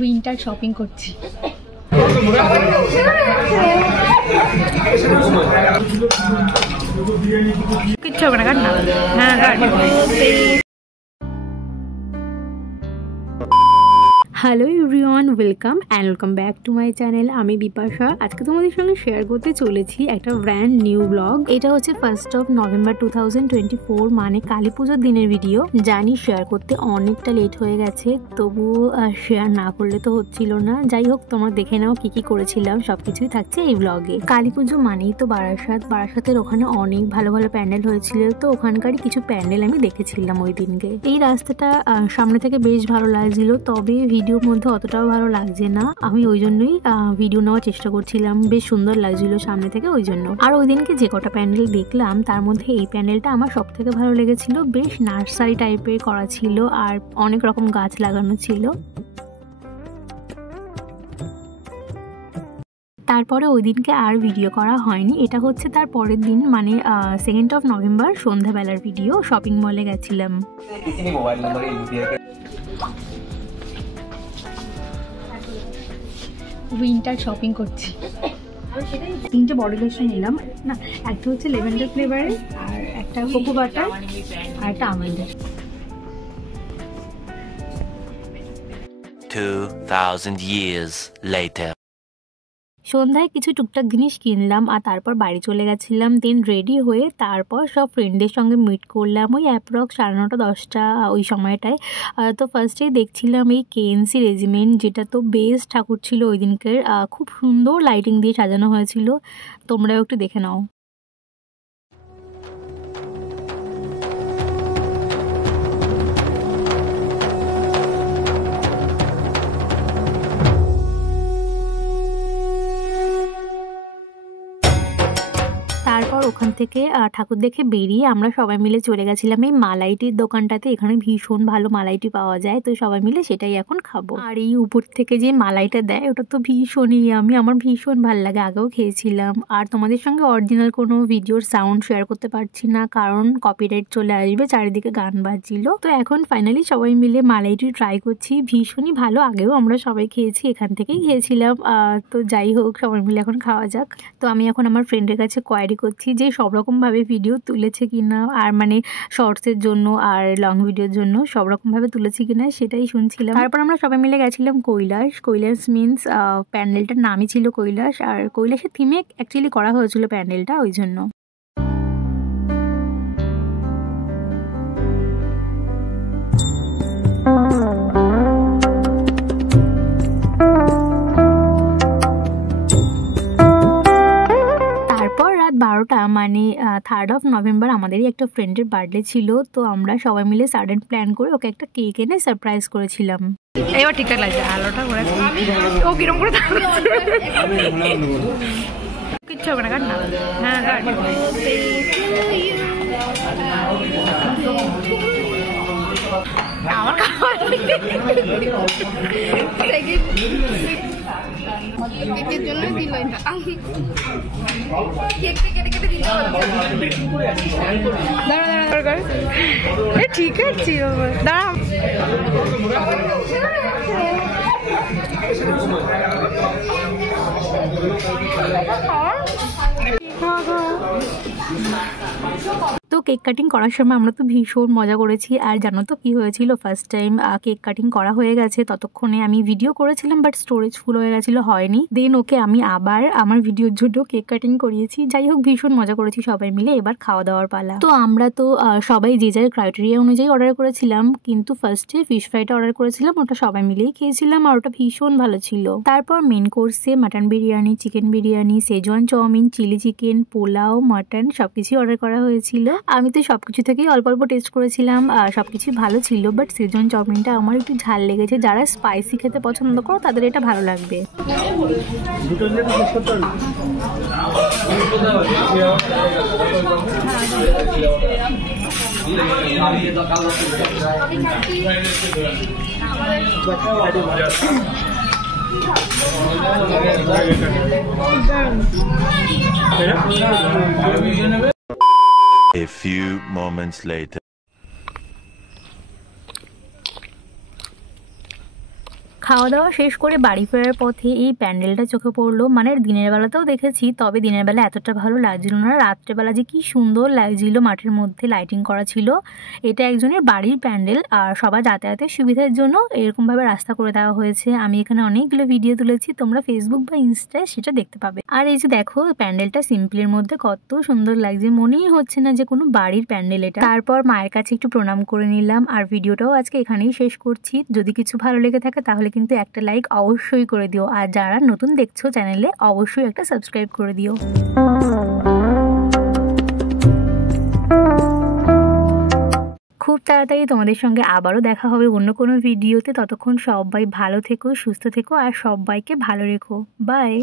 Winter shopping করছি। কিচ্ছু হবে না, কাট না। হ্যাঁ cut. Hello everyone, welcome back to my channel. আমি বিপাশা। আজকে তোমাদের সঙ্গে শেয়ার করতে চলেছি একটা ব্র্যান্ড নিউ ব্লগ। এটা হচ্ছে 1st of November 2024, মানে কালী পুজোর দিনের ভিডিও। জানি শেয়ার করতে অনেকটা লেট হয়ে গেছে, তবুও শেয়ার না করলে তো হচ্ছিল না। যাই হোক, তোমরা দেখে নাও কি কি করেছিলাম, সবকিছুই থাকছে এই ব্লগে। কালী পুজো মানেই তো বারাসাতের ওখানে অনেক ভালো ভালো প্যান্ডেল হয়েছিল, তো ওখানকারই কিছু প্যান্ডেল আমি দেখেছিলাম ওই দিনকে। এই রাস্তাটা সামনে থেকে বেশ ভালো লাগছিল, তবে ভিডিওর মধ্যে অতটাও ভালো লাগছে না। আমি ওই জন্যই ভিডিও নেওয়ার চেষ্টা করছিলাম। বেশ সুন্দর লাগছিল সামনে থেকে, ওই জন্য। আর ওই দিনকে যে কটা প্যান্ডেল দেখলাম তার মধ্যে এই প্যান্ডেলটা আমার সব থেকে ভালো লেগেছিল। বেশ নার্সারি টাইপের করা ছিল আর অনেক রকম গাছ লাগানো ছিল। তারপরে ওই দিনকে আর ভিডিও করা হয়নি। এটা হচ্ছে তার পরের দিন, মানে 2nd of November সন্ধ্যাবেলার ভিডিও। শপিং মলে গেছিলাম। উইন্টার শপিং করছি। 3টে বডি লোশন নিলাম। না, একটা হচ্ছে লেভেন্ডার ফ্লেভারের, আর একটা কোকো বাটার, আর একটা আমন্ডের। 2000 years later. সন্ধ্যায় কিছু টুকটাক জিনিস কিনলাম আর তারপর বাড়ি চলে গেছিলাম। দেন রেডি হয়ে তারপর সব ফ্রেন্ডদের সঙ্গে মিট করলাম ওই অ্যাপ্রক্স 9:30-10টা ওই সময়টায়। তো ফার্স্টেই দেখছিলাম এই কেএনসি রেজিমেন্ট, যেটা তো বেশ ঠাকুর ছিল ওই দিনকের। খুব সুন্দর লাইটিং দিয়ে সাজানো হয়েছিল, তোমরাও একটু দেখে নাও। তারপর ওখান থেকে ঠাকুর দেখে বেরিয়ে আমরা সবাই মিলে চলে গেছিলাম এই মালাইটির দোকানটাতে। এখানে ভীষণ ভালো মালাইটি পাওয়া যায়, তো সবাই মিলে সেটাই এখন খাবো। আর এই উপর থেকে যে মালাইটা দেয় ওটা তো ভীষণই আমার ভীষণ ভালো লাগে, আগেও খেয়েছিলাম। আর তোমাদের সঙ্গে অরিজিনাল কোনো ভিডিওর সাউন্ড শেয়ার করতে পারছি না, কারণ কপিরাইট চলে আসবে, চারিদিকে গান বাজছিল। তো এখন ফাইনালি সবাই মিলে মালাইটি ট্রাই করছি, ভীষণই ভালো। আগেও আমরা সবাই খেয়েছি, এখান থেকেই খেয়েছিলাম। তো যাই হোক, সবাই মিলে এখন খাওয়া যাক। তো আমি এখন আমার ফ্রেন্ডের কাছে কোয়ারি করছি যে সব রকমভাবে ভিডিও তুলেছে কিনা, আর মানে শর্টসের জন্য আর লং ভিডিওর জন্য সব রকমভাবে তুলেছে কিনা সেটাই শুনছিলাম। তারপর আমরা সবাই মিলে গেছিলাম কৈলাস মিনস প্যান্ডেলটার নামই ছিল কৈলাস, আর কৈলাসের থিমে অ্যাকচুয়ালি করা হয়েছিল প্যান্ডেলটা, ওই জন্য। মানে 3rd of November আমাদেরই একটা ফ্রেন্ডের বার্থডে ছিল, তো আমরা সবাই মিলে সাডেন প্ল্যান করে ওকে একটা কেক এনে সারপ্রাইজ করেছিলাম। এবার ঠিকঠাক লাগছে, আলোটা করে ও কিরম করে কিচ্ছু হবে না, কাট না। হ্যাঁ কাট। আমার কেকের জন্য দিল এটা। দাঁড়া ঠিক আছে, দাঁড়া। তো কেক কাটিং করার সময় আমরা তো ভীষণ মজা করেছি। আর জানো তো কি হয়েছিল, ফার্স্ট টাইম কেক কাটিং করা হয়ে গেছে, ততক্ষণে আমি ভিডিও করেছিলাম বাট স্টোরেজ ফুল হয়ে গেছিলো, হয়নি। দেন ওকে আমি আবার আমার ভিডিওর জন্য কেক কাটিং করিয়েছি। যাই হোক, ভীষণ মজা করেছি সবাই মিলে। এবার খাওয়া দাওয়ার পালা। তো আমরা তো সবাই যে যার ক্রাইটেরিয়া অনুযায়ী অর্ডার করেছিলাম, কিন্তু ফার্স্টে ফিশ ফ্রাইটা অর্ডার করেছিলাম, ওটা সবাই মিলেই খেয়েছিলাম আর ওটা ভীষণ ভালো ছিল। তারপর মেন কোর্সে mutton biryani, chicken biryani, Schezwan chow mein, chilli chicken, pulao, mutton সবকিছুই অর্ডার করা হয়েছিল। আমি তো সবকিছু থেকেই অল্প অল্প টেস্ট করেছিলাম, সবকিছু ভালো ছিল, বাট সেজওয়ান চাউমিনটা আমার একটু ঝাল লেগেছে। যারা স্পাইসি খেতে পছন্দ করো তাদের এটা ভালো লাগবে। A few moments later. খাওয়া দাওয়া শেষ করে বাড়ি ফেরার পথে এই প্যান্ডেলটা চোখে পড়লো। মানে দিনের বেলাতেও দেখেছি, তবে দিনের বেলা এতটা ভালো লাগছিল না, রাত্রেবেলা যে কি সুন্দর লাগছিল, মাঠের মধ্যে লাইটিং করা ছিল। এটা একজনের বাড়ির প্যান্ডেল, আর সবার যাতায়াতের সুবিধার জন্য এরকমভাবে রাস্তা করে দেওয়া হয়েছে। আমি এখানে অনেকগুলো ভিডিও তুলেছি, তোমরা ফেসবুক বা ইনস্টায় সেটা দেখতে পাবে। আর এই যে দেখো প্যান্ডেলটা সিম্পলের মধ্যে কত সুন্দর লাগছে, মনেই হচ্ছে না যে কোনো বাড়ির প্যান্ডেল এটা। তারপর মায়ের কাছে একটু প্রণাম করে নিলাম, আর ভিডিওটাও আজকে এখানেই শেষ করছি। যদি কিছু ভালো লেগে থাকে তাহলে কিন্তু একটা লাইক অবশ্যই করে দিও, আর যারা নতুন দেখছো চ্যানেলে অবশ্যই একটা সাবস্ক্রাইব করে দিও। খুব তাড়াতাড়ি তোমাদের সঙ্গে আবারও দেখা হবে অন্য কোনো ভিডিওতে। ততক্ষণ সবাই ভালো থেকো, সুস্থ থেকো, আর সবাইকে ভালো রেখো। বাই।